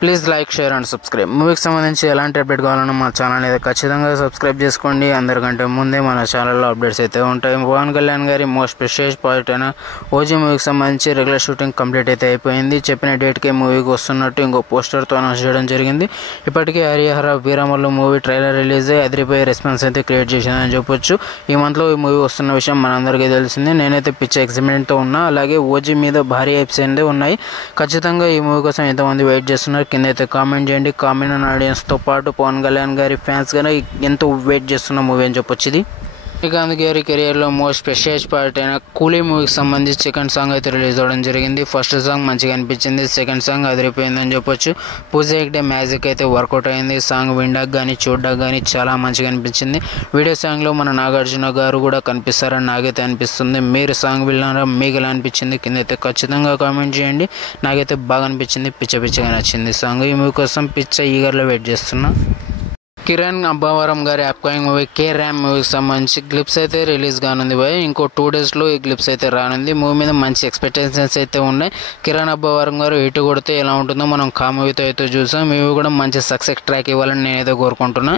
Please like, share and subscribe. మూవీకి సంబంధించి ఎలాంటి అప్డేట్ కావాలన్నా మా ఛానల్ అయితే ఖచ్చితంగా సబ్స్క్రైబ్ చేసుకోండి. అందరికంటే ముందే మన ఛానల్లో అప్డేట్స్ అయితే ఉంటాయి. పవన్ కళ్యాణ్ గారి మోస్ట్ ప్రెస్టీజియస్ ప్రాజెక్ట్ అయిన ఓజీ మూవీకి సంబంధించి రెగ్యులర్ షూటింగ్ కంప్లీట్ అయితే అయిపోయింది. చెప్పిన డేట్కే మూవీకి వస్తున్నట్టు ఇంకో పోస్టర్తో అనౌన్స్ చేయడం జరిగింది. ఇప్పటికే Harihara Veeramallu movie trailer release అయ్యి అదిరిపోయే రెస్పాన్స్ అయితే క్రియేట్ చేసిందని చెప్పొచ్చు. ఈ మంత్లో ఈ మూవీ వస్తున్న విషయం మనందరికీ తెలిసింది. నేనైతే పిచ్చ ఎక్సైట్మెంట్తో ఉన్నా. అలాగే ఓజీ మీద భారీ హైప్స్ అయితే ఉన్నాయి. ఖచ్చితంగా ఈ మూవీ కోసం ఎంతమంది వెయిట్ చేస్తున్నారు కింద అయితే కామెంట్ చేయండి. కామన్ ఆడియన్స్తో పాటు పవన్ కళ్యాణ్ గారి ఫ్యాన్స్ గానీ ఎంతో వెయిట్ చేస్తున్న మూవీ అని చెప్పొచ్చు ఇది. శ్రీకాంత్ గారి కెరియర్లో మోస్ట్ ప్రెస్టీజియస్ పార్ట్ అయిన కూలీ మూవీకి సంబంధించి సెకండ్ సాంగ్ అయితే రిలీజ్ అవ్వడం జరిగింది. ఫస్ట్ సాంగ్ మంచిగా అనిపించింది, సెకండ్ సాంగ్ అదిరిపోయిందని చెప్పొచ్చు. పూజ హెగ్డే మ్యాజిక్ అయితే వర్కౌట్ అయింది. సాంగ్ వినడానికి కానీ చూడడానికి కానీ చాలా మంచిగా అనిపించింది. వీడియో సాంగ్లో మన నాగార్జున గారు కూడా కనిపిస్తారని నాకైతే అనిపిస్తుంది. మీరు సాంగ్ విన్నారా? మీకు ఎలా అనిపించింది కింద అయితే ఖచ్చితంగా కామెంట్ చేయండి. నాకైతే బాగా అనిపించింది, పిచ్చగా నచ్చింది సాంగ్. ఈ మూవీ కోసం పిచ్చ ఈగర్లో వెయిట్ చేస్తున్నా. కిరణ్ అబ్బవరం గారి అప్కమింగ్ మూవీ కే ర్యామ్ మూవీకి సంబంధించి క్లిప్స్ అయితే రిలీజ్ కానుంది బాయ్. ఇంకో 2 daysలో ఈ క్లిప్స్ అయితే రానుంది. మూవీ మీద మంచి ఎక్స్పెక్టేషన్స్ అయితే ఉన్నాయి. కిరణ్ అబ్బవరం గారు హిట్ కొడితే ఎలా ఉంటుందో మనం కా మూవీతో అయితే చూసాం. మూవీ కూడా మంచి సక్సెస్ ట్రాక్ ఇవ్వాలని నేనైతే కోరుకుంటున్నా.